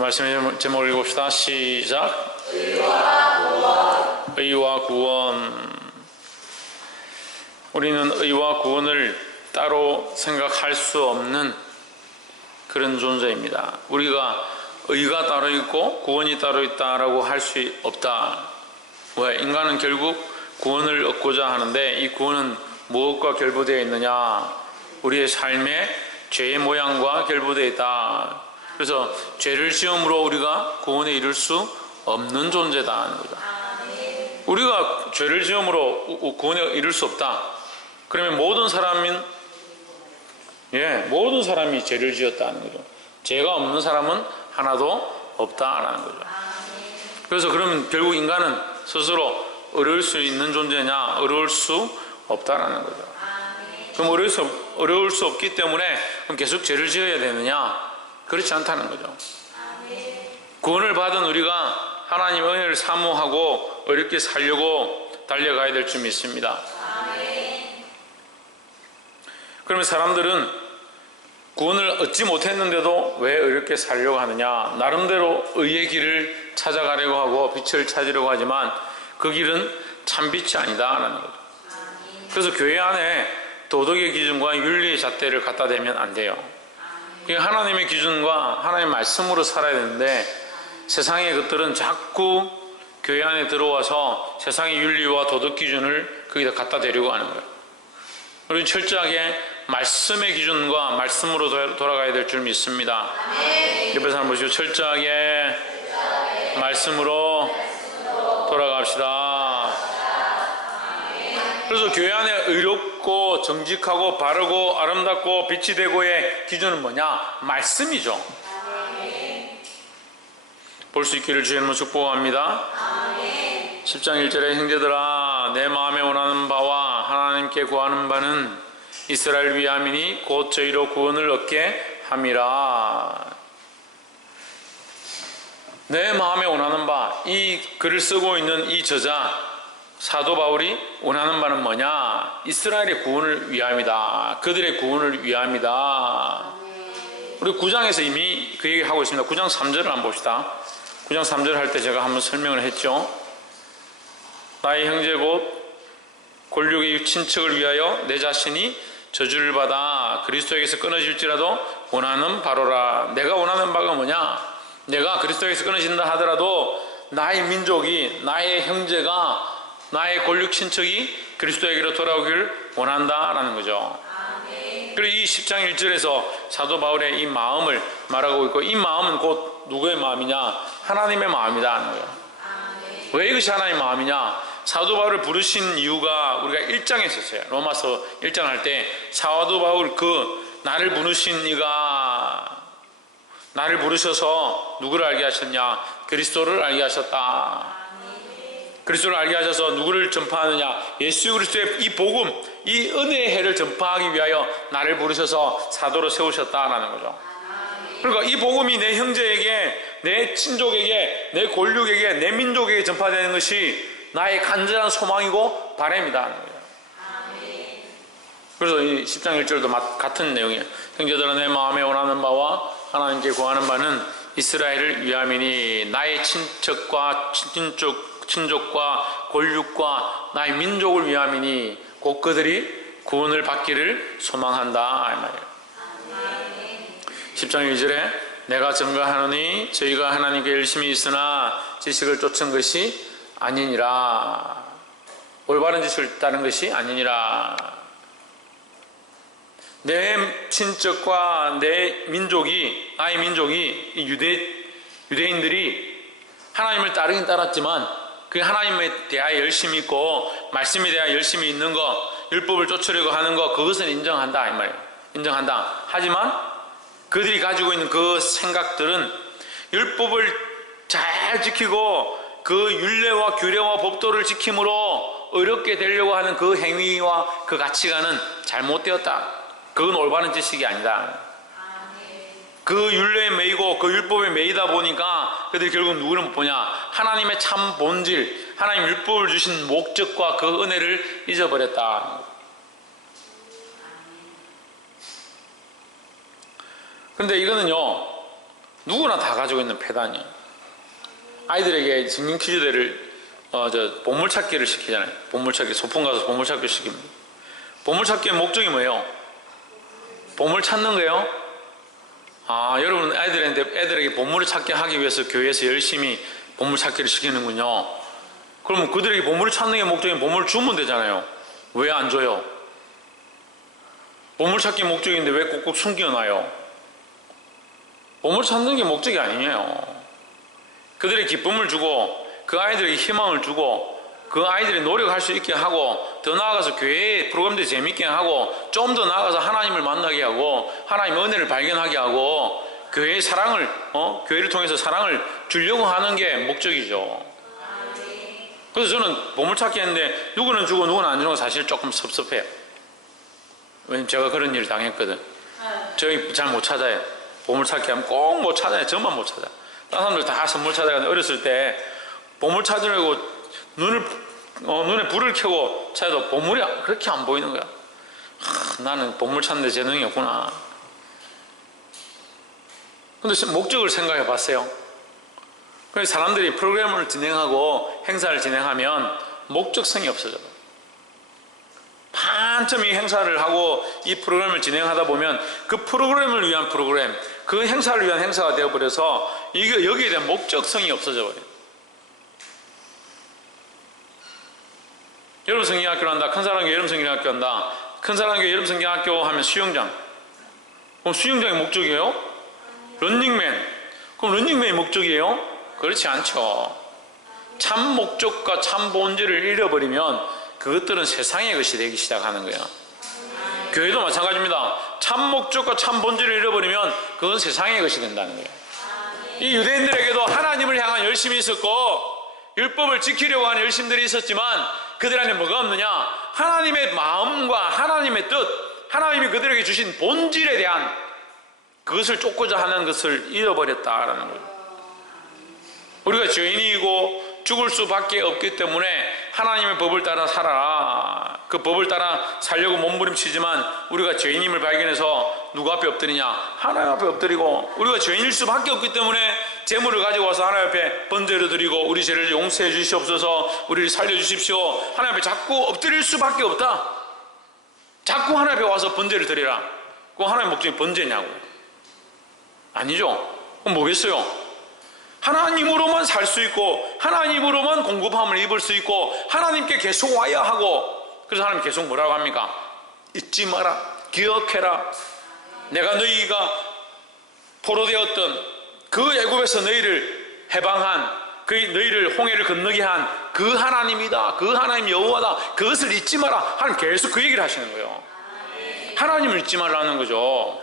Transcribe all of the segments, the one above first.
말씀의 제목을 읽읍시다. 시작. 의와 구원. 우리는 의와 구원을 따로 생각할 수 없는 그런 존재입니다. 우리가 의가 따로 있고 구원이 따로 있다라고 할 수 없다. 왜? 인간은 결국 구원을 얻고자 하는데 이 구원은 무엇과 결부되어 있느냐? 우리의 삶의 죄의 모양과 결부되어 있다. 그래서 죄를 지음으로 우리가 구원에 이를 수 없는 존재다. 우리가 죄를 지음으로 구원에 이를 수 없다. 그러면 모든 사람이 죄를 지었다는 거죠. 죄가 없는 사람은 하나도 없다라는 거죠. 그래서 그러면 결국 인간은 스스로 어려울 수 있는 존재냐? 어려울 수 없다라는 거죠. 그럼 어려울 수 없기 때문에 그럼 계속 죄를 지어야 되느냐? 그렇지 않다는 거죠. 구원을 받은 우리가 하나님의 은혜를 사모하고 어렵게 살려고 달려가야 될 줄 믿습니다. 그러면 사람들은 구원을 얻지 못했는데도 왜 어렵게 살려고 하느냐? 나름대로 의의 길을 찾아가려고 하고 빛을 찾으려고 하지만 그 길은 참 빛이 아니다라는 거죠. 그래서 교회 안에 도덕의 기준과 윤리의 잣대를 갖다 대면 안 돼요. 하나님의 기준과 하나님의 말씀으로 살아야 되는데 세상의 것들은 자꾸 교회 안에 들어와서 세상의 윤리와 도덕 기준을 거기다 갖다 대려고 하는 거예요. 우리는 철저하게 말씀의 기준과 말씀으로 돌아가야 될 줄 믿습니다. 옆에 사람 보시고 철저하게 말씀으로 돌아갑시다. 그래서 교회 안에 의롭고 정직하고 바르고 아름답고 빛이 되고의 기준은 뭐냐? 말씀이죠. 볼 수 있기를 주의 이름으로 축복합니다. 10장 1절에 형제들아 내 마음에 원하는 바와 하나님께 구하는 바는 이스라엘 위함이니 곧 저희로 구원을 얻게 함이라. 내 마음에 원하는 바, 이 글을 쓰고 있는 이 저자 사도 바울이 원하는 바는 뭐냐? 이스라엘의 구원을 위함이다. 그들의 구원을 위함이다. 우리 9장에서 이미 그 얘기 하고 있습니다. 9장 3절을 한번 봅시다. 9장 3절 할 때 제가 한번 설명을 했죠. 나의 형제 곧 골육의 친척을 위하여 내 자신이 저주를 받아 그리스도에게서 끊어질지라도 원하는 바로라. 내가 원하는 바가 뭐냐? 내가 그리스도에게서 끊어진다 하더라도 나의 민족이, 나의 형제가, 나의 골육 친척이 그리스도에게로 돌아오기를 원한다라는 거죠. 그리고 이 10장 1절에서 사도 바울의 이 마음을 말하고 있고, 이 마음은 곧 누구의 마음이냐? 하나님의 마음이다 하는 거예요. 왜 이것이 하나님의 마음이냐? 사도 바울을 부르신 이유가 우리가 1장에 있었어요. 로마서 1장 할 때 사도 바울 나를 부르신 이가 나를 부르셔서 누구를 알게 하셨냐? 그리스도를 알게 하셨다. 그리스도를 알게 하셔서 누구를 전파하느냐? 예수 그리스도의 이 복음, 이 은혜의 해를 전파하기 위하여 나를 부르셔서 사도로 세우셨다라는 거죠. 그러니까 이 복음이 내 형제에게, 내 친족에게, 내 골육에게, 내 민족에게 전파되는 것이 나의 간절한 소망이고 바람이다 하는 거예요. 그래서 이 10장 1절도 같은 내용이에요. 형제들아 내 마음에 원하는 바와 하나님께 구하는 바는 이스라엘을 위함이니 나의 친척과 친족과 골육과 나의 민족을 위함이니 곧 그들이 구원을 받기를 소망한다 이 말이에요. 10장 1절에 내가 증거하노니 저희가 하나님께 열심히 있으나 지식을 쫓은 것이 아니니라. 올바른 지식을 따른 것이 아니니라. 내 친척과 내 민족이, 나의 민족이 유대인들이 하나님을 따르긴 따랐지만 그 하나님에 대하여 열심히 있고 말씀에 대하여 열심히 있는 것, 율법을 쫓으려고 하는 것, 그것은 인정한다 이 말이에요. 인정한다. 하지만 그들이 가지고 있는 그 생각들은 율법을 잘 지키고 그 율례와 규례와 법도를 지킴으로 어렵게 되려고 하는 그 행위와 그 가치관은 잘못되었다. 그건 올바른 지식이 아니다. 그 율례에 매이고 그 율법에 매이다 보니까 그들이 결국 누구를 못 보냐? 하나님의 참 본질, 하나님 율법을 주신 목적과 그 은혜를 잊어버렸다. 그런데 이거는요, 누구나 다 가지고 있는 패단이에요. 아이들에게 성경 퀴즈대를 보물찾기를 시키잖아요. 보물찾기, 소풍 가서 보물찾기를 시킵니다. 보물찾기의 목적이 뭐예요? 보물 찾는 거예요? 여러분 애들에게 보물을 찾게 하기 위해서 교회에서 열심히 보물찾기를 시키는군요. 그러면 그들에게 보물을 찾는 게 목적이면 보물을 주면 되잖아요. 왜 안 줘요? 보물찾기 목적인데 왜 꼭꼭 숨겨놔요? 보물 찾는 게 목적이 아니에요. 그들의 기쁨을 주고 그 아이들에게 희망을 주고 그 아이들이 노력할 수 있게 하고 더 나아가서 교회의 프로그램도 재밌게 하고 좀 더 나아가서 하나님을 만나게 하고 하나님의 은혜를 발견하게 하고 교회의 사랑을 교회를 통해서 사랑을 주려고 하는 게 목적이죠. 그래서 저는 보물찾기 했는데 누구는 주고 누구는 안 주는 건 사실 조금 섭섭해요. 왜냐면 제가 그런 일을 당했거든. 저희 잘 못 찾아요. 보물찾기 하면 꼭 못 찾아요. 저만 못 찾아. 다른 사람들 다 선물 찾아가는데 어렸을 때 보물 찾으려고 눈에 불을 켜고 찾아도 보물이 그렇게 안 보이는 거야. 나는 보물 찾는 데 재능이 없구나. 근데 목적을 생각해 봤어요. 그래서 사람들이 프로그램을 진행하고 행사를 진행하면 목적성이 없어져요. 한참 이 행사를 하고 이 프로그램을 진행하다 보면 그 프로그램을 위한 프로그램, 그 행사를 위한 행사가 되어버려서 이게 여기에 대한 목적성이 없어져 버려요. 여름 성경학교를 한다. 큰 사랑교회 여름 성경학교 한다. 큰 사랑교회 여름 성경학교 하면 수영장. 그럼 수영장이 목적이에요? 런닝맨. 그럼 런닝맨이 목적이에요? 그렇지 않죠. 참 목적과 참 본질을 잃어버리면 그것들은 세상의 것이 되기 시작하는 거예요. 교회도 마찬가지입니다. 참 목적과 참 본질을 잃어버리면 그건 세상의 것이 된다는 거예요. 이 유대인들에게도 하나님을 향한 열심이 있었고 율법을 지키려고 하는 열심들이 있었지만 그들 안에 뭐가 없느냐? 하나님의 마음과 하나님의 뜻, 하나님이 그들에게 주신 본질에 대한 그것을 쫓고자 하는 것을 잃어버렸다라는 거예요. 우리가 죄인이고 죽을 수밖에 없기 때문에 하나님의 법을 따라 살아라. 그 법을 따라 살려고 몸부림치지만 우리가 죄인임을 발견해서 누구 앞에 엎드리냐? 하나님 앞에 엎드리고 우리가 죄인일 수밖에 없기 때문에 재물을 가지고 와서 하나님 앞에 번제를 드리고 우리 죄를 용서해 주시옵소서, 우리를 살려주십시오. 하나님 앞에 자꾸 엎드릴 수밖에 없다. 자꾸 하나님 앞에 와서 번제를 드리라. 그 하나님의 목적이 번제냐고. 아니죠. 그럼 뭐겠어요? 하나님으로만 살 수 있고 하나님으로만 공급함을 입을 수 있고 하나님께 계속 와야 하고, 그래서 하나님 계속 뭐라고 합니까? 잊지 마라, 기억해라. 내가 너희가 포로되었던 그 애굽에서 너희를 해방한, 그 너희를 홍해를 건너게 한 그 하나님이다, 그 하나님 여호와다. 그것을 잊지 마라. 하나님 계속 그 얘기를 하시는 거예요. 하나님을 잊지 말라는 거죠.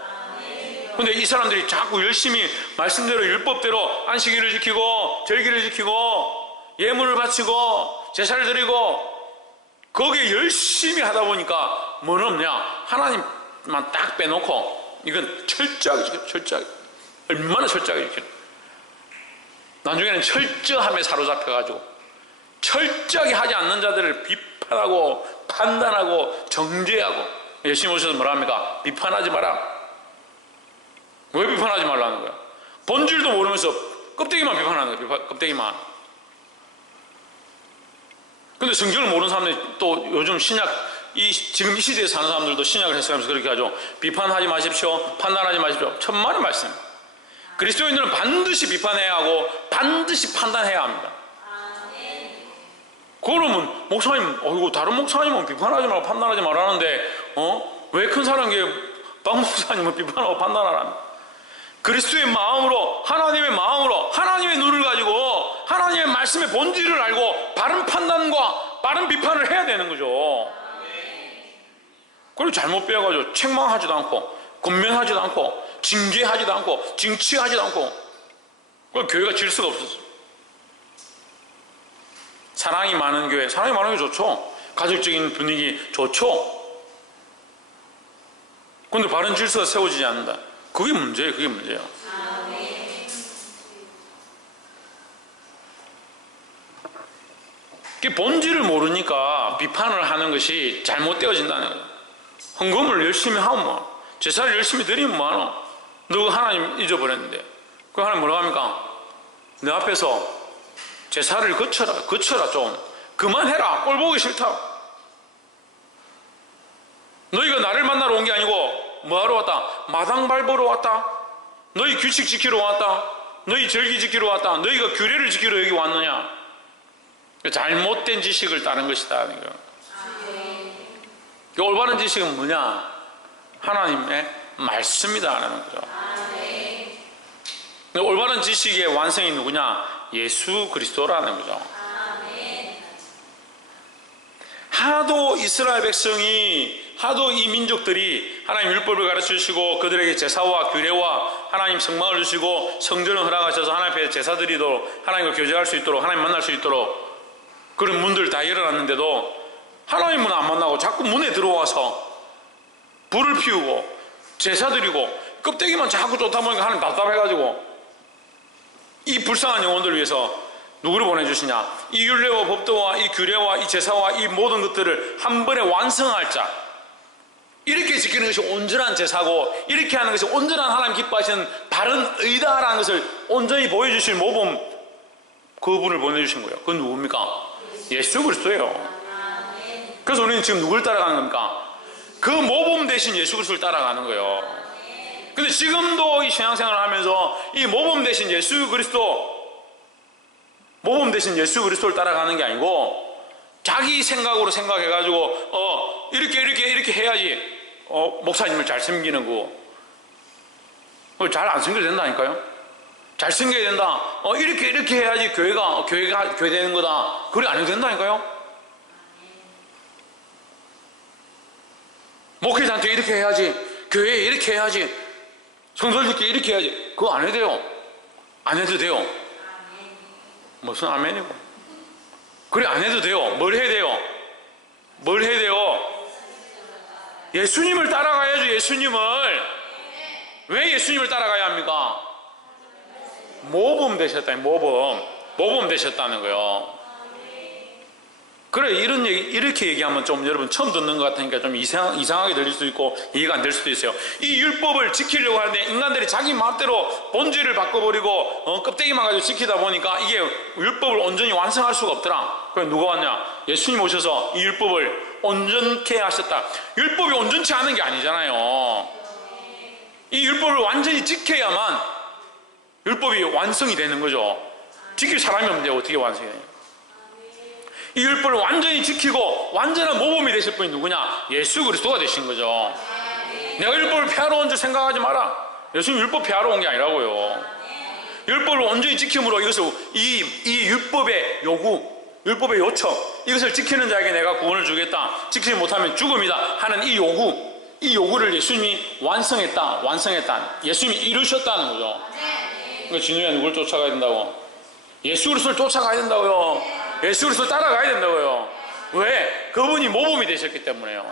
근데 이 사람들이 자꾸 열심히 말씀대로 율법대로 안식일을 지키고 절기를 지키고 예물을 바치고 제사를 드리고 거기에 열심히 하다 보니까 뭐는 없냐? 하나님만 딱 빼놓고 이건 철저하게 지켜, 철저하게. 얼마나 철저하게 지켜. 나중에는 철저함에 사로잡혀가지고 철저하게 하지 않는 자들을 비판하고 판단하고 정죄하고. 예수님 오셔서 뭐라 합니까? 비판하지 마라. 왜 비판하지 말라는 거야? 본질도 모르면서 껍데기만 비판하는 거야. 껍데기만. 근데 성경을 모르는 사람들이 또 요즘 신약, 지금 이 시대에 사는 사람들도 신약을 해석하면서 그렇게 하죠. 비판하지 마십시오, 판단하지 마십시오. 천만의 말씀. 그리스도인들은 반드시 비판해야 하고 반드시 판단해야 합니다. 그러면 목사님, 이거 다른 목사님은 비판하지 말고 판단하지 말라는데 왜 큰 사랑교회 박 목사님은 비판하고 판단하라? 그리스도의 마음으로, 하나님의 마음으로, 하나님의 눈을 가지고 하나님의 말씀의 본질을 알고 바른 판단과 바른 비판을 해야 되는 거죠. 그리고 잘못 배워가지고 책망하지도 않고 권면하지도 않고 징계하지도 않고 징치하지도 않고, 그 교회가 질서가 없었어요. 사랑이 많은 교회, 사랑이 많은 게 좋죠. 가족적인 분위기 좋죠. 근데 바른 질서가 세워지지 않는다. 그게 문제예요. 그게 문제예요. 본질을 모르니까 비판을 하는 것이 잘못되어진다는 거예요. 헌금을 열심히 하면 뭐, 제사를 열심히 드리면 뭐하노? 너 하나님 잊어버렸는데. 그 하나님 뭐라고 합니까? 내 앞에서 제사를 거쳐라 좀. 그만해라. 꼴 보기 싫다. 너희가 나를 만나러 온 게 아니고 뭐하러 왔다? 마당 밟으러 왔다. 너희 규칙 지키러 왔다. 너희 절기 지키러 왔다. 너희가 규례를 지키러 여기 왔느냐? 잘못된 지식을 따른 것이다. 올바른 지식은 뭐냐? 하나님의 말씀이다라는 거죠. 올바른 지식의 완성이 누구냐? 예수 그리스도라는 거죠. 하도 이스라엘 백성이, 하도 이 민족들이 하나님 율법을 가르쳐주시고 그들에게 제사와 규례와 하나님 성막을 주시고 성전을 허락하셔서 하나님 앞에 제사 드리도록, 하나님과 교제할 수 있도록, 하나님 만날 수 있도록 그런 문들을 다 열어놨는데도 하나님은 안 만나고 자꾸 문에 들어와서 불을 피우고 제사 드리고 껍데기만 자꾸 쫓다 보니까 하나님 답답해가지고 이 불쌍한 영혼들을 위해서 누구를 보내주시냐? 이 율례와 법도와 이 규례와 이 제사와 이 모든 것들을 한 번에 완성할 자, 이렇게 지키는 것이 온전한 제사고 이렇게 하는 것이 온전한 하나님 기뻐하시는 바른 의다라는 것을 온전히 보여주실 모범, 그분을 보내주신 거예요. 그건 누굽니까? 예수 그리스도예요. 그래서 우리는 지금 누굴 따라가는 겁니까? 그 모범 대신 예수 그리스도를 따라가는 거예요. 근데 지금도 이 신앙생활을 하면서 이 모범 대신 예수 그리스도를 따라가는 게 아니고 자기 생각으로 생각해가지고 이렇게 해야지 목사님을 잘 섬기는 거 잘 안 섬겨도 된다니까요. 잘 섬겨야 된다. 이렇게 해야지 교회가 되는 거다. 그래 안 해도 된다니까요. 목회자한테 이렇게 해야지, 교회에 이렇게 해야지, 성도들께 이렇게 해야지. 그거 안 해도 돼요. 안 해도 돼요. 무슨 아멘이고. 그래 안 해도 돼요. 뭘 해야 돼요? 뭘 해야 돼요? 예수님을 따라가야죠. 예수님을. 왜 예수님을 따라가야 합니까? 모범 되셨다니. 모범 되셨다는 거예요. 그래 이렇게 얘기하면 좀 여러분 처음 듣는 것 같으니까 좀 이상하게 들릴 수도 있고 이해가 안 될 수도 있어요. 이 율법을 지키려고 하는데 인간들이 자기 마음대로 본질을 바꿔버리고 껍데기만 가지고 지키다 보니까 이게 율법을 온전히 완성할 수가 없더라. 그래 누가 왔냐? 예수님 오셔서 이 율법을 온전케 하셨다. 율법이 온전치 않은 게 아니잖아요. 이 율법을 완전히 지켜야만 율법이 완성이 되는 거죠. 지킬 사람이 없는데 어떻게 완성이 돼요? 이 율법을 완전히 지키고 완전한 모범이 되실 분이 누구냐? 예수 그리스도가 되신 거죠. 내가 율법을 폐하러 온 줄 생각하지 마라. 예수님 율법 폐하러 온 게 아니라고요. 율법을 온전히 지킴으로 이것을 이 율법의 요구, 율법의 요청, 이것을 지키는 자에게 내가 구원을 주겠다. 지키지 못하면 죽음이다 하는 이 요구를 예수님이 완성했다. 예수님이 이루셨다는 거죠. 그러니까 진우야 누굴 쫓아가야 된다고? 예수 그리스도를 쫓아가야 된다고요. 예수 그리스도를 따라가야 된다고요. 왜? 그분이 모범이 되셨기 때문에요.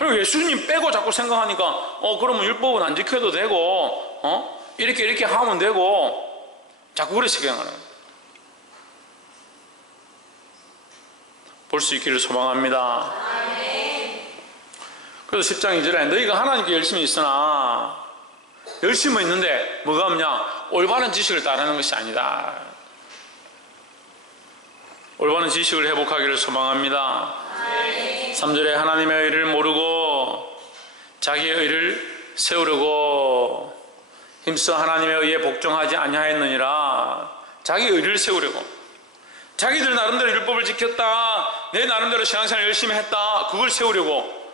그리고 예수님 빼고 자꾸 생각하니까 그러면 율법은 안 지켜도 되고 이렇게 하면 되고 자꾸 그렇게 생각하는 거예요. 볼 수 있기를 소망합니다. 그래서 10장 2절에 너희가 하나님께 열심히 있으나 열심히 있는데 뭐가 없냐? 올바른 지식을 따르는 것이 아니다. 올바른 지식을 회복하기를 소망합니다. 3절에 하나님의 의를 모르고 자기의 의를 세우려고 힘써 하나님의 의에 복종하지 아니하였느니라. 자기의 의를 세우려고, 자기들 나름대로 율법을 지켰다, 내 나름대로 신앙생활 열심히 했다, 그걸 세우려고,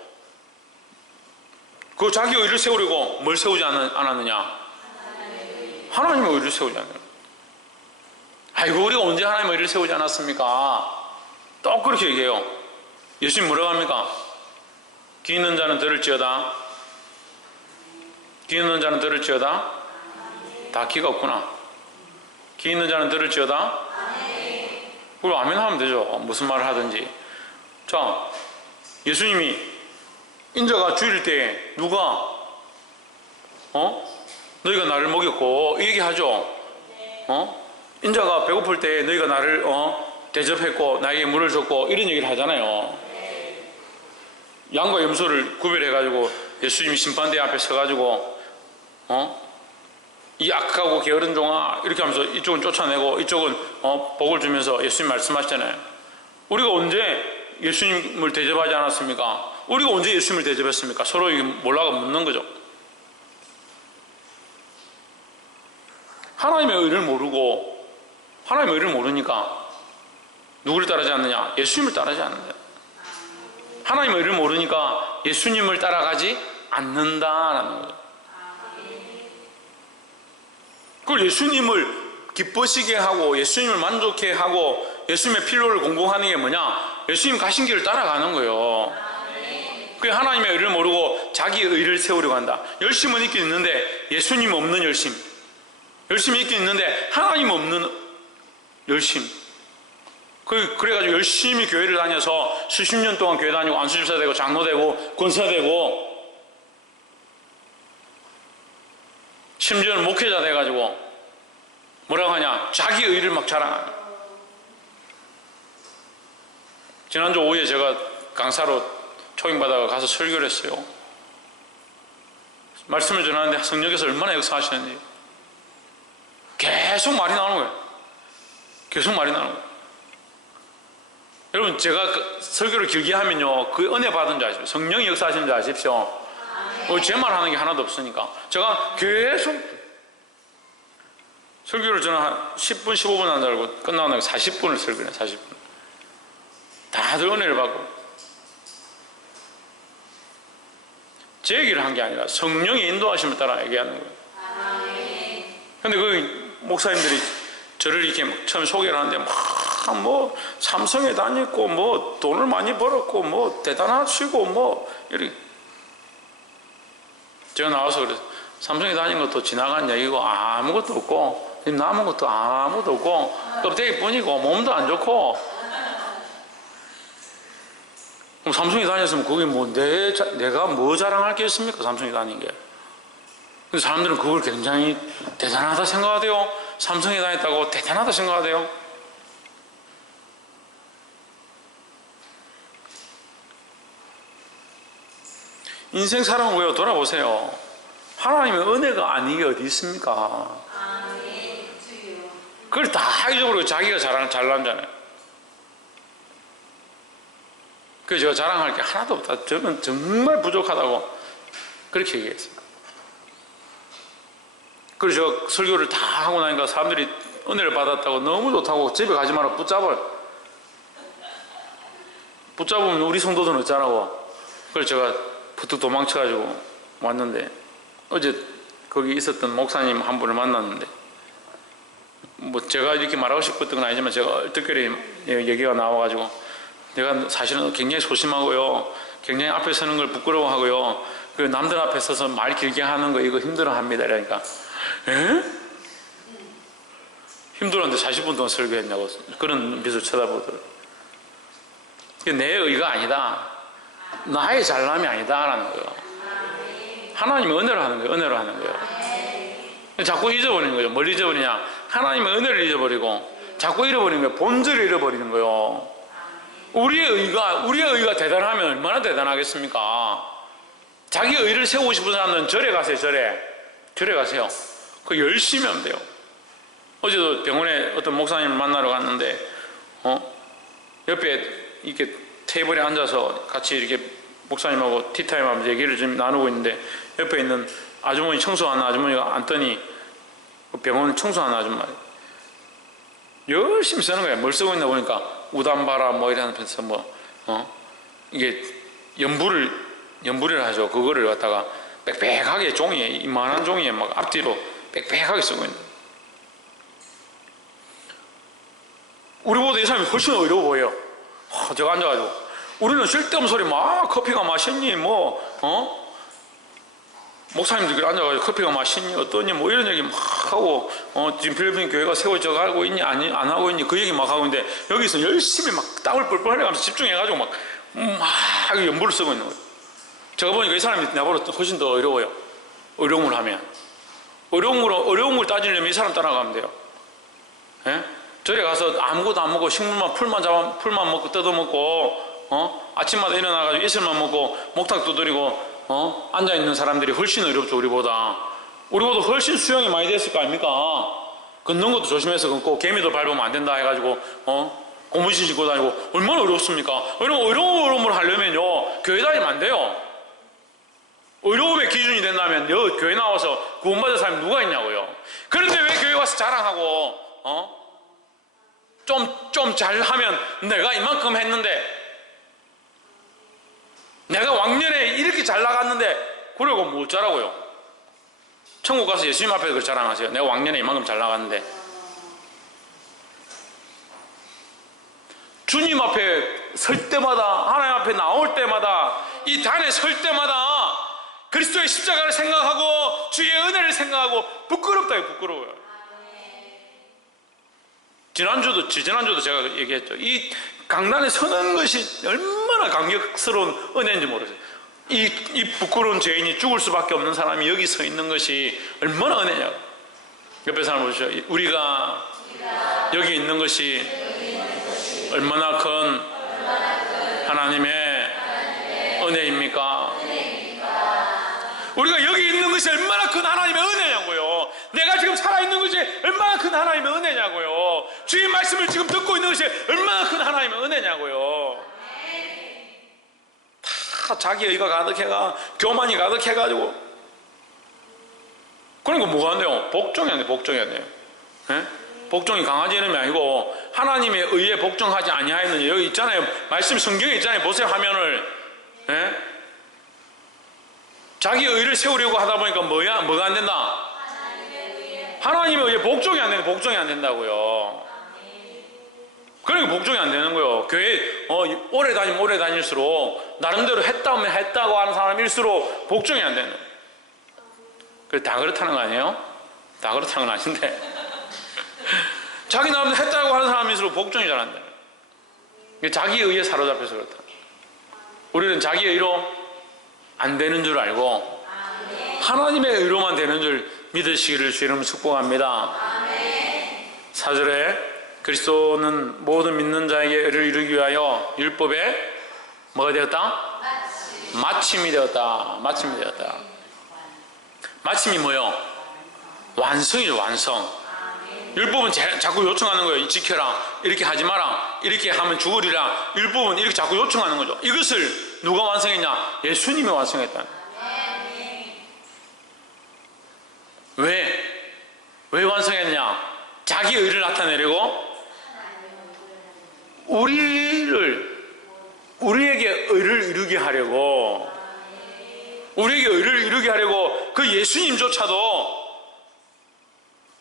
그 자기의 의를 세우려고 뭘 세우지 않았느냐? 하나님의 의를 세우지 않느냐. 아이고 우리가 언제 하나님의 의를 세우지 않았습니까? 또 그렇게 얘기해요. 예수님 뭐라고 합니까? 귀 있는 자는 들을지어다. 귀 있는 자는 들을지어다. 다 귀가 없구나. 귀 있는 자는 들을지어다. 그럼 아멘 하면 되죠. 무슨 말을 하든지. 자, 예수님이 인자가 주일 때 누가 너희가 나를 먹였고 이 얘기하죠. 인자가 배고플 때 너희가 나를 대접했고 나에게 물을 줬고 이런 얘기를 하잖아요. 양과 염소를 구별해가지고 예수님이 심판대 앞에 서가지고 이 악하고 게으른 종아 이렇게 하면서 이쪽은 쫓아내고 이쪽은 복을 주면서 예수님 말씀하시잖아요. 우리가 언제 예수님을 대접하지 않았습니까? 우리가 언제 예수님을 대접했습니까? 서로 몰라가 묻는 거죠. 하나님의 의를 모르고 하나님의 의를 모르니까 누구를 따르지 않느냐? 예수님을 따르지 않는다. 하나님의 의를 모르니까 예수님을 따라가지 않는다라는 거예요. 그걸 예수님을 기뻐시게 하고 예수님을 만족해 하고 예수님의 필요를 공공하는 게 뭐냐? 예수님 가신 길을 따라가는 거예요. 그 하나님의 의를 모르고 자기 의를 세우려고 한다. 열심은 있긴 있는데 예수님 없는 열심, 열심이 있긴 있는데 하나님 없는 열심. 그래가지고 열심히 교회를 다녀서 수십 년 동안 교회 다니고 안수집사 되고 장로 되고 권사 되고 심지어는 목회자 돼가지고 뭐라고 하냐? 자기 의를 막 자랑하냐. 지난주 오후에 제가 강사로 초임받아가 가서 설교를 했어요. 말씀을 전하는데 성령께서 얼마나 역사하시는지 계속 말이 나오는 거예요. 계속 말이 나오는 거예요. 여러분, 제가 설교를 길게 하면요, 그 은혜 받은 줄 아십시오. 성령이 역사하시는 줄 아십시오. 제 말 하는 게 하나도 없으니까. 제가 계속 설교를 저는 한 10분, 15분 한 줄 알고 끝나고 나서 40분을 설교해요. 40분. 다들 은혜를 받고. 제 얘기를 한 게 아니라 성령의 인도하심을 따라 얘기하는 거예요. 근데 그 목사님들이 저를 이렇게 처음 소개를 하는데 뭐 삼성에 다녔고 뭐 돈을 많이 벌었고 뭐 대단하시고 뭐 이렇게 제가 나와서 그래서 삼성에 다닌 것도 지나간 얘기고 아무것도 없고 남은 것도 아무것도 없고 껍데기뿐이고 몸도 안 좋고 그럼 삼성에 다녔으면 그게 뭐 내가 뭐 자랑할 게 있습니까? 삼성에 다닌 게. 근데 사람들은 그걸 굉장히 대단하다 생각하대요. 삼성에 다녔다고 대단하다 생각하대요. 인생 살아보고요, 돌아보세요. 하나님의 은혜가 아닌 게 어디 있습니까? 그걸 다 잊어버리고 자기가 잘난잖아요. 그래서 제가 자랑할 게 하나도 없다. 저는 정말 부족하다고 그렇게 얘기했어요. 그래서 제가 설교를 다 하고 나니까 사람들이 은혜를 받았다고 너무 좋다고 집에 가지 마라 붙잡으면 우리 성도들은 어쩌라고. 그래서 제가 부쩍 도망쳐가지고 왔는데 어제 거기 있었던 목사님 한 분을 만났는데 뭐 제가 이렇게 말하고 싶었던 건 아니지만 제가 얼떨결에 얘기가 나와가지고 내가 사실은 굉장히 소심하고요, 굉장히 앞에 서는 걸 부끄러워하고요, 그 남들 앞에 서서 말 길게 하는 거 이거 힘들어합니다. 이러니까 에? 힘들었는데 40분 동안 설교했냐고 그런 눈빛으로 쳐다보더라고요. 내 의가 아니다, 나의 잘남이 아니다라는 거예요. 하나님의 은혜로 하는 거예요. 은혜로 하는 거예요. 자꾸 잊어버리는 거예요. 뭘 잊어버리냐? 하나님의 은혜를 잊어버리고 자꾸 잃어버리는 거예요. 본질을 잃어버리는 거예요. 우리의 의가 대단하면 얼마나 대단하겠습니까? 자기 의를 세우고 싶은 사람은 절에 가세요. 절에 가세요. 그 열심히 하면 돼요. 어제도 병원에 어떤 목사님을 만나러 갔는데 옆에 이렇게 테이블에 앉아서 같이 이렇게 목사님하고 티타임 하면서 얘기를 좀 나누고 있는데 옆에 있는 아주머니 청소하는 아주머니가 앉더니 병원 청소하는 아줌마 열심히 쓰는 거예요. 뭘 쓰고 있나 보니까 우담바라 뭐 이러면서 이게 연불을 하죠. 그거를 갖다가 빽빽하게 종이에 이만한 종이에 막 앞뒤로 빽빽하게 쓰고 있는. 우리보다 이 사람이 훨씬 어려워 보여. 제가 앉아가지고 우리는 쓸데없는 소리 막 커피가 맛있니 목사님들끼리 앉아가지고 커피가 맛있니 어떠니 뭐 이런 얘기 막 하고 지금 필리핀 교회가 세워져 가고 있니 안 하고 있니 그 얘기 막 하고 있는데 여기서 열심히 막 땀을 뻘뻘 흘려가면서 집중해가지고 막 연불을 쓰고 있는 거예요. 제가 보니까 이 사람이 나보다 훨씬 더 어려워요. 어려움을 하면 어려운 걸 따지려면 이 사람 따라가면 돼요. 예? 절에 가서 아무것도 안 먹고 식물만 풀만 먹고 뜯어먹고 아침마다 일어나가지고 이슬만 먹고 목탁 두드리고 앉아있는 사람들이 훨씬 어렵죠. 우리보다. 우리보다 훨씬 수영이 많이 됐을 거 아닙니까? 걷는 것도 조심해서 걷고 개미도 밟으면 안 된다 해가지고 고무신 신고 다니고 얼마나 어렵습니까? 어려움을 하려면요 교회 다니면 안 돼요. 어려움의 기준이 된다면 교회 나와서 구원받은 사람이 누가 있냐고요. 그런데 왜 교회 와서 자랑하고 좀 잘하면 내가 이만큼 했는데, 내가 왕년에 이렇게 잘 나갔는데 그러고 못 자라고요. 천국 가서 예수님 앞에 그걸 자랑하세요. 내가 왕년에 이만큼 잘 나갔는데. 주님 앞에 설 때마다, 하나님 앞에 나올 때마다, 이 단에 설 때마다 그리스도의 십자가를 생각하고 주의 은혜를 생각하고 부끄럽다요. 부끄러워요. 지난주도 제가 얘기했죠. 이 강단에 서는 것이 얼마나 감격스러운 은혜인지 모르세요. 이 부끄러운 죄인이 죽을 수밖에 없는 사람이 여기 서 있는 것이 얼마나 은혜냐고. 옆에 사람 보시죠. 우리가 여기 있는 것이 얼마나 큰 하나님의 은혜입니까? 우리가 여기 있는 것이 얼마나 큰 하나님의 은혜냐고요. 내가 지금 살아있는 것이 얼마나 큰 하나님의 은혜냐고요. 주의 말씀을 지금 듣고 있는 것이 얼마나 큰 하나님의 은혜냐고요. 다 자기 의가 가득해가, 교만이 가득해가지고. 그러니까 뭐가 안 돼요? 복종이 안 돼요. 복종이 안 돼요. 네? 복종이 강아지 이름이 아니고 하나님의 의에 복종하지 아니하였느냐. 여기 있잖아요. 말씀 성경에 있잖아요. 보세요. 화면을. 네? 자기 의를 세우려고 하다 보니까 뭐가 안 된다? 하나님의 의에 복종이 안 되는, 복종이 안 된다고요. 그러니까 복종이 안 되는 거예요. 교회 오래 다닐수록 나름대로 했다고 하는 사람일수록 복종이 안 되는 거예요. 그래, 다 그렇다는 거 아니에요? 다 그렇다는 건 아닌데 자기 나름대로 했다고 하는 사람일수록 복종이 잘 안 되는 거예요. 자기 의에 사로잡혀서 그렇다. 우리는 자기 의로 안 되는 줄 알고 하나님의 의로만 되는 줄 믿으시기를 주의 이름으로 축복합니다. 4절에 그리스도는 모든 믿는 자에게 의를 이루기 위하여 율법에 뭐가 되었다? 마침이 되었다. 마침이 되었다. 마침이 뭐요? 완성이죠. 완성. 율법은 자꾸 요청하는 거예요. 지켜라, 이렇게 하지 마라, 이렇게 하면 죽으리라. 율법은 이렇게 자꾸 요청하는 거죠. 이것을 누가 완성했냐? 예수님이 완성했다. 왜 완성했냐? 자기 의를 나타내려고 우리에게 의를 이루게 하려고, 우리에게 의를 이루게 하려고 그 예수님조차도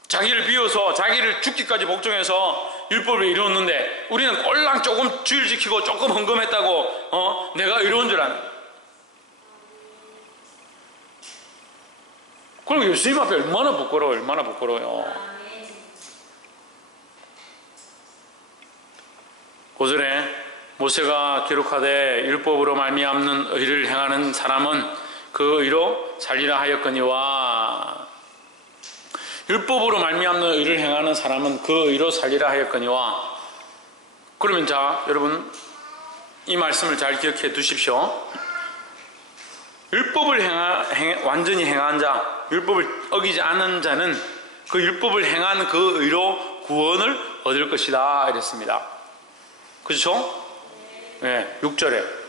자기를 비워서 자기를 죽기까지 복종해서 율법을 이루었는데 우리는 꼴랑 조금 주의를 지키고 조금 헌금했다고 내가 의로운 줄 아는. 그럼 예수님 앞에 얼마나 부끄러워요. 얼마나 부끄러워요. 5절에 모세가 기록하되 율법으로 말미암는 의를 행하는 사람은 그 의로 살리라 하였거니와, 율법으로 말미암는 의를 행하는 사람은 그 의로 살리라 하였거니와. 그러면 자 여러분 이 말씀을 잘 기억해 두십시오. 율법을 완전히 행한 자, 율법을 어기지 않은 자는 그 율법을 행한 그 의로 구원을 얻을 것이다 이랬습니다. 그렇죠? 네, 6절에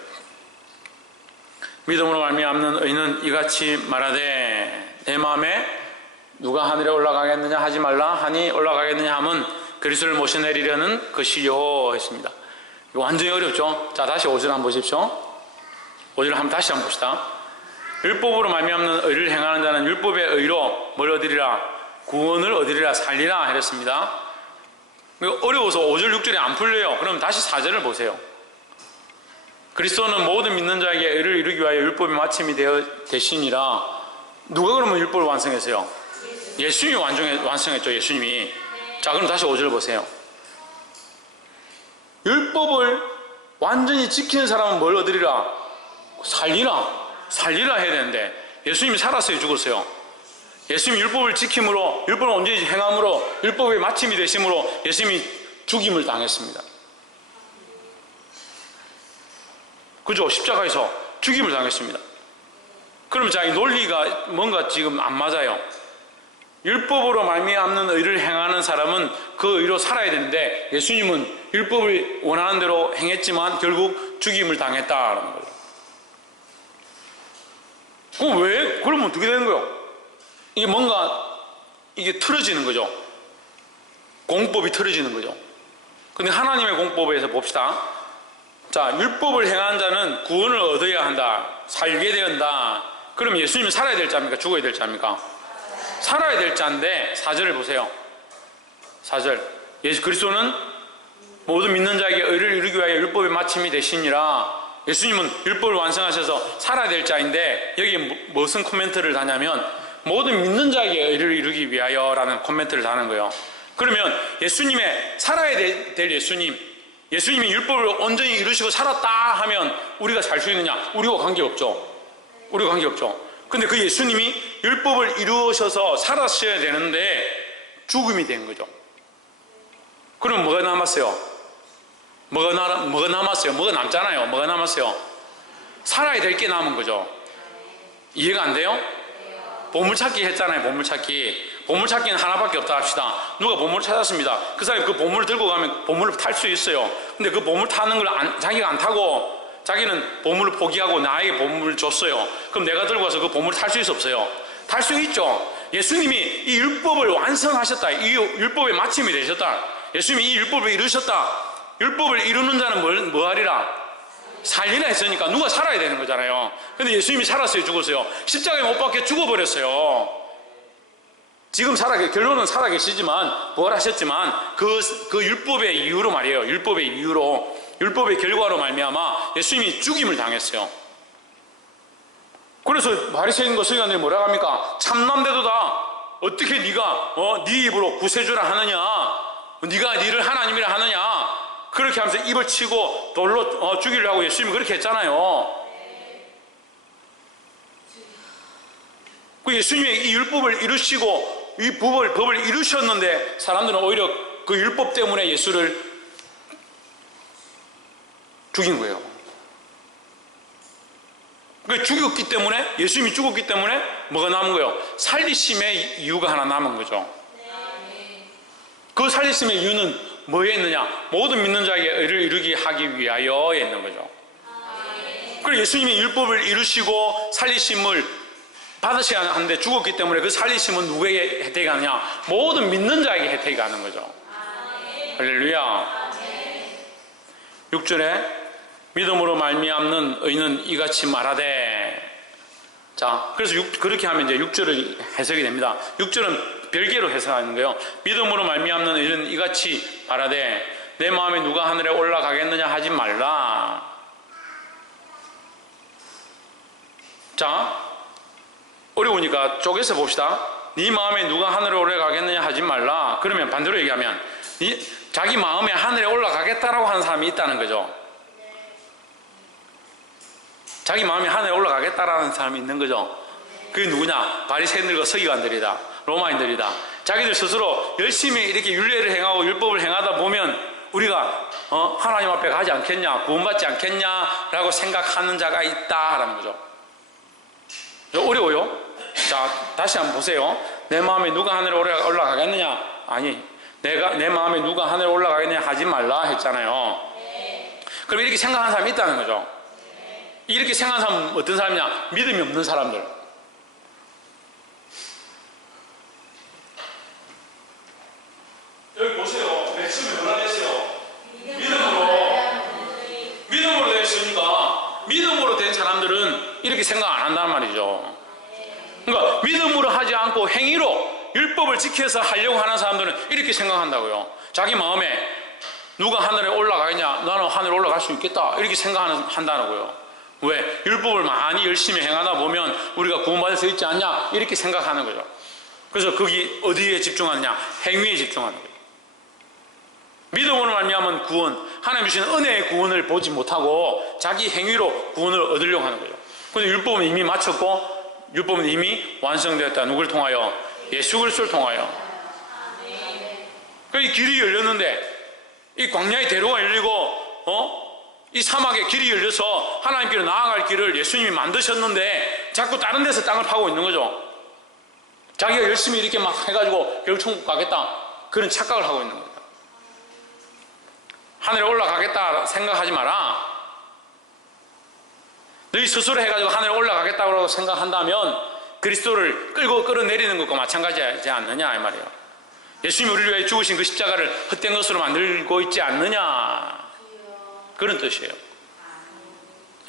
믿음으로 말미암는 의는 이같이 말하되 내 마음에 누가 하늘에 올라가겠느냐 하지 말라 하니 올라가겠느냐 하면 그리스도를 모셔내리려는 것이요 했습니다. 이거 완전히 어렵죠? 자, 다시 5절 한번 보십시오. 5절 한번 다시 한번 봅시다. 율법으로 말미암는 의를 행하는 자는 율법의 의로 뭘 얻으리라? 구원을 얻으리라, 살리라 이랬습니다. 어려워서 5절 6절이 안 풀려요. 그럼 다시 4절을 보세요. 그리스도는 모든 믿는 자에게 의를 이루기 위하여 율법이 마침이 되시니라. 누가 그러면 율법을 완성했어요? 예수님이 완성했죠. 예수님이. 자, 그럼 다시 5절 보세요. 율법을 완전히 지키는 사람은 뭘 얻으리라? 살리라 해야 되는데 예수님이 살았어요, 죽었어요? 예수님이 율법을 지킴으로, 율법을 온전히 행함으로, 율법의 마침이 되심으로 예수님이 죽임을 당했습니다. 그죠? 십자가에서 죽임을 당했습니다. 그러면 자, 이 논리가 뭔가 지금 안 맞아요. 율법으로 말미암는 의를 행하는 사람은 그 의로 살아야 되는데 예수님은 율법을 원하는 대로 행했지만 결국 죽임을 당했다라는 거죠. 왜? 그러면 어떻게 되는 거예요? 이게 뭔가 이게 틀어지는 거죠. 공법이 틀어지는 거죠. 근데 하나님의 공법에서 봅시다. 자, 율법을 행하는 자는 구원을 얻어야 한다. 살게 된다. 그럼 예수님은 살아야 될 자입니까? 죽어야 될 자입니까? 살아야 될 자인데 4절을 보세요. 4절. 예수 그리스도는 모든 믿는 자에게 의를 이루기 위하여 율법의 마침이 되시니라. 예수님은 율법을 완성하셔서 살아야 될 자인데 여기에 무슨 코멘트를 다냐면 모든 믿는 자에게 의를 이루기 위하여 라는 코멘트를 다는 거예요. 그러면 예수님의 살아야 될 예수님이 율법을 온전히 이루시고 살았다 하면 우리가 살 수 있느냐? 우리와 관계없죠. 우리가 관계없죠. 근데 그 예수님이 율법을 이루셔서 살았어야 되는데 죽음이 된 거죠. 그럼 뭐가 남았어요? 뭐가 남았어요? 뭐가 남잖아요. 뭐가 남았어요? 살아야 될 게 남은 거죠. 이해가 안 돼요? 보물찾기 했잖아요. 보물찾기는 하나밖에 없다 합시다. 누가 보물을 찾았습니다. 그 사람이 그 보물을 들고 가면 보물을 탈 수 있어요. 근데 그 보물 타는 걸 자기가 안 타고 자기는 보물을 포기하고 나에게 보물을 줬어요. 그럼 내가 들고 와서 그 보물을 탈 수 있어 없어요? 탈 수 있죠. 예수님이 이 율법을 완성하셨다. 이 율법의 마침이 되셨다. 예수님이 이 율법을 이루셨다. 율법을 이루는 자는 뭐 하리라? 살리라 했으니까 누가 살아야 되는 거잖아요. 근데 예수님이 살았어요? 죽었어요? 십자가에 못 박혀 죽어버렸어요. 지금 결론은 살아계시지만 부활하셨지만 그 율법의 이유로 말이에요. 율법의 결과로 말미암아 예수님이 죽임을 당했어요. 그래서 바리새인과 서기관들이 뭐라고 합니까? 참남대도다. 어떻게 네가 네 입으로 구세주라 하느냐? 네가 니를 하나님이라 하느냐? 그렇게 하면서 입을 치고 돌로 죽이려고 예수님이 그렇게 했잖아요. 그 예수님이 이 율법을 이루시고 이 법을 이루셨는데 사람들은 오히려 그 율법 때문에 예수를 죽인 거예요. 그 죽였기 때문에 예수님이 죽었기 때문에 뭐가 남은 거예요? 살리심의 이유가 하나 남은 거죠. 그 살리심의 이유는 뭐에 있느냐? 모든 믿는 자에게 의를 이루게 하기 위하여에 있는 거죠. 그리고 예수님이 율법을 이루시고 살리심을 받으셔야 하는데 죽었기 때문에 그 살리심은 누구에게 혜택이 가느냐? 모든 믿는 자에게 혜택이 가는 거죠. 할렐루야. 6절에 믿음으로 말미암는 의는 이같이 말하되. 자, 그래서 그렇게 하면 이제 6절을 해석이 됩니다. 6절은 별개로 해석하는 거예요. 믿음으로 말미암는 의는 이같이 말하되 내 마음에 누가 하늘에 올라가겠느냐 하지 말라. 자, 어려우니까 쪼개서 봅시다. 네 마음에 누가 하늘에 올라가겠느냐 하지 말라. 그러면 반대로 얘기하면 자기 마음에 하늘에 올라가겠다라고 하는 사람이 있다는 거죠. 자기 마음이 하늘에 올라가겠다라는 사람이 있는 거죠. 그게 누구냐? 바리새인들과 서기관들이다. 로마인들이다. 자기들 스스로 열심히 이렇게 율례를 행하고 율법을 행하다 보면 우리가 하나님 앞에 가지 않겠냐, 구원받지 않겠냐라고 생각하는 자가 있다라는 거죠. 어려워요? 자, 다시 한번 보세요. 내 마음에 누가 하늘에 올라가겠느냐? 아니, 내 마음에 누가 하늘에 올라가겠느냐 하지 말라 했잖아요. 그럼 이렇게 생각하는 사람이 있다는 거죠. 이렇게 생각하는 사람은 어떤 사람이냐? 믿음이 없는 사람들. 여기 보세요. 맥심이 뭐라 됐어요? 믿음으로 됐으니까 믿음으로 된 사람들은 이렇게 생각 안 한단 말이죠. 그러니까 믿음으로 하지 않고 행위로 율법을 지켜서 하려고 하는 사람들은 이렇게 생각한다고요. 자기 마음에 누가 하늘에 올라가겠냐? 나는 하늘에 올라갈 수 있겠다. 이렇게 생각한다고요. 왜? 율법을 많이 열심히 행하다 보면 우리가 구원받을 수 있지 않냐? 이렇게 생각하는 거죠. 그래서 거기 어디에 집중하느냐? 행위에 집중하는 거예요. 믿음으로 말미암은 구원, 하나님 주시는 은혜의 구원을 보지 못하고 자기 행위로 구원을 얻으려고 하는 거죠. 그런데 율법은 이미 마쳤고 율법은 이미 완성되었다. 누굴 통하여? 예수 그리스도를 통하여. 이 길이 열렸는데 이 광야의 대로가 열리고 이 사막의 길이 열려서 하나님께로 나아갈 길을 예수님이 만드셨는데 자꾸 다른 데서 땅을 파고 있는 거죠. 자기가 열심히 이렇게 막 해가지고 결국 천국 가겠다, 그런 착각을 하고 있는 겁니다. 하늘에 올라가겠다 생각하지 마라. 너희 스스로 해가지고 하늘에 올라가겠다고 생각한다면 그리스도를 끌고 끌어내리는 것과 마찬가지지 않느냐 이 말이에요. 예수님이 우리를 위해 죽으신 그 십자가를 헛된 것으로 만들고 있지 않느냐, 그런 뜻이에요.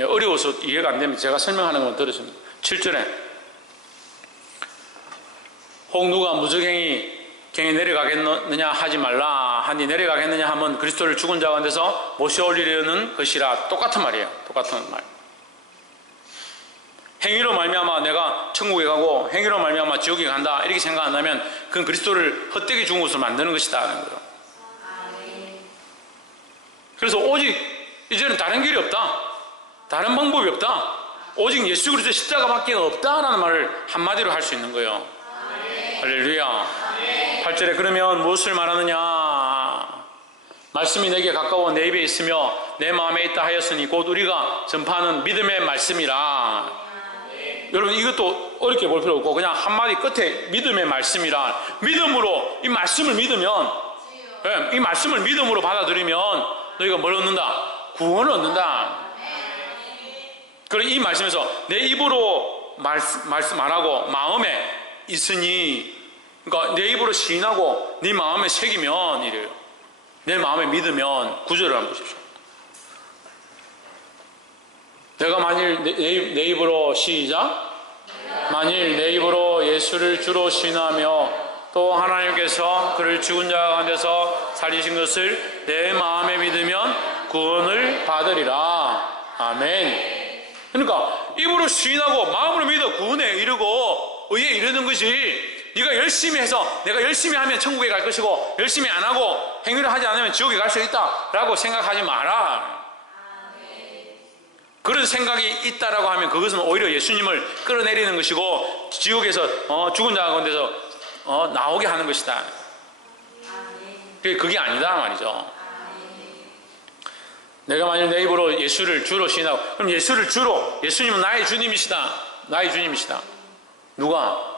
어려워서 이해가 안 되면 제가 설명하는 건 들으십니다. 7절에 혹 누가 무적행이 경에 내려가겠느냐 하지 말라 하니, 내려가겠느냐 하면 그리스도를 죽은 자 가운데서 모셔 올리려는 것이라. 똑같은 말이에요. 똑같은 말. 행위로 말미암아 내가 천국에 가고 행위로 말미암아 지옥에 간다 이렇게 생각한다면 그건 그리스도를 헛되게 죽은 것으로 만드는 것이다 하는 거예요. 그래서 오직 이제는 다른 길이 없다, 다른 방법이 없다, 오직 예수 그리스도 십자가밖에 없다라는 말을 한마디로 할 수 있는 거예요. 할렐루야. 8절에 그러면 무엇을 말하느냐, 말씀이 내게 가까워 내 입에 있으며 내 마음에 있다 하였으니 곧 우리가 전파하는 믿음의 말씀이라. 여러분 이것도 어렵게 볼 필요 없고 그냥 한마디 끝에 믿음의 말씀이라. 믿음으로 이 말씀을 믿으면, 이 말씀을 믿음으로 받아들이면 너희가 뭘 얻는다? 구원을 얻는다. 그리고 이 말씀에서 내 입으로 말하고 마음에 있으니, 그러니까 내 입으로 시인하고 네 마음에 새기면 이래요. 내 마음에 믿으면. 구절을 한번 보십시오. 내가 만일 내 입으로 시작, 만일 내 입으로 예수를 주로 시인하며 또 하나님께서 그를 죽은 자 가운데서 살리신 것을 내 마음에 믿으면 구원을 받으리라. 아멘. 그러니까 입으로 시인하고 마음으로 믿어 구원에 이르고 의에 이르는 것이, 네가 열심히 해서 내가 열심히 하면 천국에 갈 것이고 열심히 안 하고 행위를 하지 않으면 지옥에 갈 수 있다라고 생각하지 마라. 그런 생각이 있다라고 하면 그것은 오히려 예수님을 끌어내리는 것이고 지옥에서 죽은 자 가운데서 나오게 하는 것이다. 그게 아니다 말이죠. 내가 만일 내 입으로 예수를 주로 시인하고, 그럼 예수를 주로, 예수님은 나의 주님이시다. 나의 주님이시다. 누가?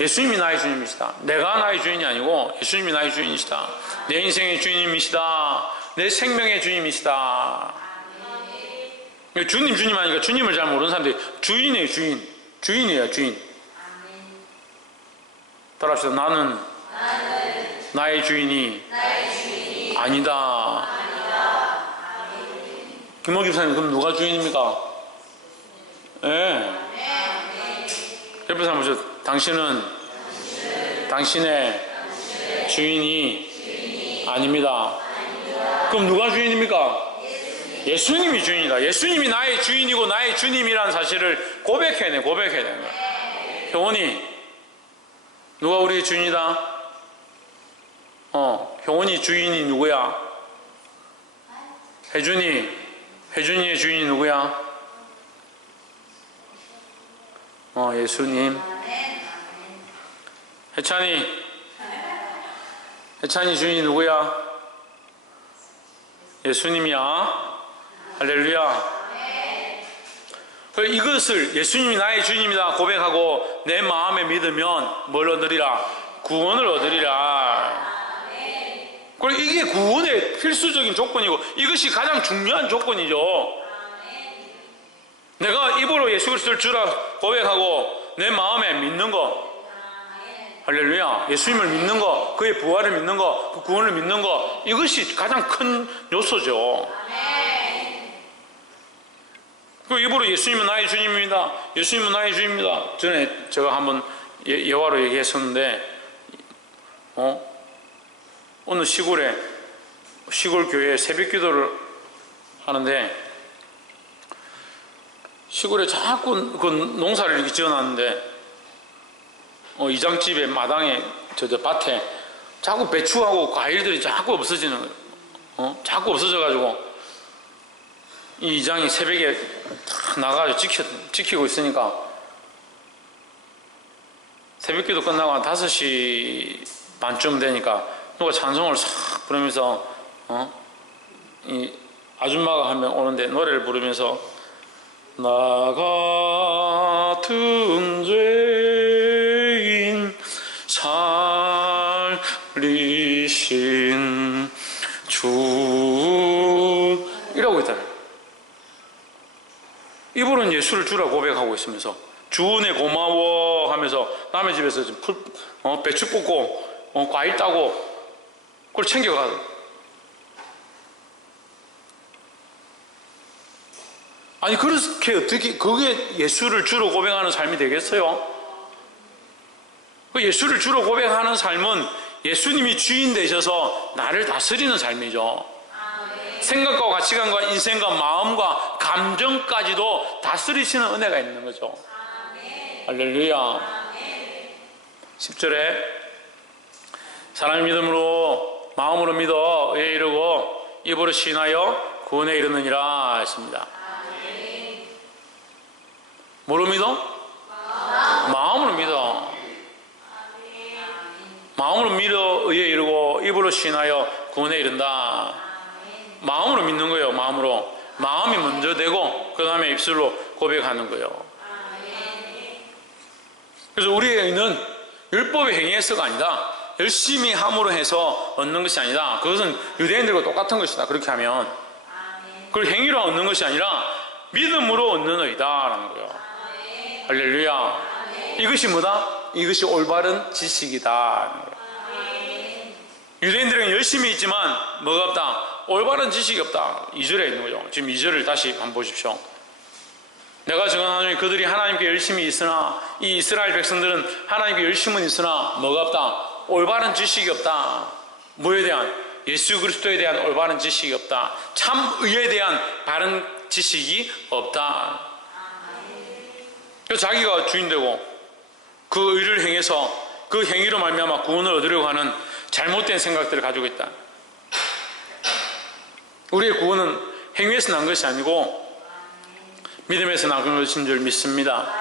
예수님이 나의 주님이시다. 내가 나의 주인이 아니고 예수님이 나의 주인이시다. 내 인생의 주님이시다. 내 생명의 주님이시다. 주님 주님 하니까 주님을 잘 모르는 사람들이 주인이에요. 주인이에요. 주인. 따라합시다. 나는 나의 주인이 아니다. 김옥 집사님, 그럼 누가 주인입니까? 예. 옆에 사람 보죠. 당신은 당신의 주인이 아닙니다. 그럼 누가 주인입니까? 예수님이 주인이다. 예수님이 나의 주인이고 나의 주님이라는 사실을 고백해야 돼. 고백해야 되는 거야. 효원이, 누가 우리의 주인이다? 효원이 주인이 누구야? 혜준이의 주인이 누구야? 예수님. 해찬이 주인이 누구야? 예수님이야. 할렐루야. 이것을 예수님이 나의 주님이다 고백하고 내 마음에 믿으면 뭘 얻으리라? 구원을 얻으리라. 그리고 이게 구원의 필수적인 조건이고 이것이 가장 중요한 조건이죠. 내가 입으로 예수 그리스도를 주라 고백하고 내 마음에 믿는 거, 할렐루야, 예수님을 믿는 거, 그의 부활을 믿는 거, 그 구원을 믿는 거, 이것이 가장 큰 요소죠. 그 입으로 예수님은 나의 주님입니다. 예수님은 나의 주님입니다. 전에 제가 한번 예화로 얘기했었는데, 어느 시골 교회에 새벽 기도를 하는데, 시골에 자꾸 그 농사를 이렇게 지어놨는데, 이장집에 마당에 저 밭에 자꾸 배추하고 과일들이 자꾸 없어지는 거예요. 자꾸 없어져가지고 이 이장이 새벽에 다 나가서 지키고 있으니까 새벽기도 끝나고 한 5시 반쯤 되니까 누가 찬송을 싹 부르면서 이 아줌마가 한 명 오는데 노래를 부르면서 나 같은 죄인 입으로는 예수를 주라 고백하고 있으면서 주은혜 고마워 하면서 남의 집에서 배추 볶고 과일 따고 그걸 챙겨가고, 아니 그렇게 어떻게 그게 예수를 주로 고백하는 삶이 되겠어요? 그 예수를 주로 고백하는 삶은 예수님이 주인 되셔서 나를 다스리는 삶이죠. 생각과 가치관과 인생과 마음과 감정까지도 다스리시는 은혜가 있는 거죠. 할렐루야. 10절에 사람의 믿음으로 마음으로 믿어 의에 이르고 입으로 시인하여 구원에 이르느니라 했습니다. 뭐로 믿어? 마음으로 믿어. 마음으로 믿어 의에 이르고 입으로 시인하여 구원에 이른다. 마음으로 믿는 거예요. 마음으로. 마음이 먼저 되고 그 다음에 입술로 고백하는 거예요. 그래서 우리의 의는 율법의 행위에서가 아니다. 열심히 함으로 해서 얻는 것이 아니다. 그것은 유대인들과 똑같은 것이다. 그렇게 하면 그걸 행위로 얻는 것이 아니라 믿음으로 얻는 의다라는 거예요. 할렐루야. 이것이 뭐다? 이것이 올바른 지식이다. 유대인들은 열심히 있지만 뭐가 없다? 올바른 지식이 없다. 2절에 있는 거죠. 지금 2절을 다시 한번 보십시오. 내가 증언하노니 그들이 하나님께 열심히 있으나 이 이스라엘 백성들은 하나님께 열심은 있으나 뭐가 없다? 올바른 지식이 없다. 뭐에 대한? 예수 그리스도에 대한 올바른 지식이 없다. 참 의에 대한 바른 지식이 없다. 그래서 자기가 주인되고 그 의를 행해서 그 행위로 말미암아 구원을 얻으려고 하는 잘못된 생각들을 가지고 있다. 우리의 구원은 행위에서 난 것이 아니고 믿음에서 난 것인 줄 믿습니다.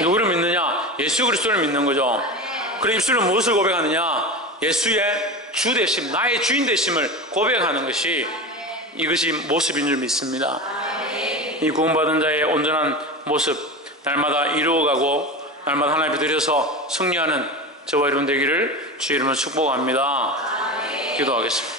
누구를 믿느냐? 예수 그리스도를 믿는 거죠. 그래 입술로 무엇을 고백하느냐? 예수의 주 되심, 나의 주인 되심을 고백하는 것이 이것이 모습인 줄 믿습니다. 이 구원받은 자의 온전한 모습 날마다 이루어가고 날마다 하나님 앞에 드려서 승리하는 저와 여러분 되기를 주의 이름으로 축복합니다. 기도하겠습니다.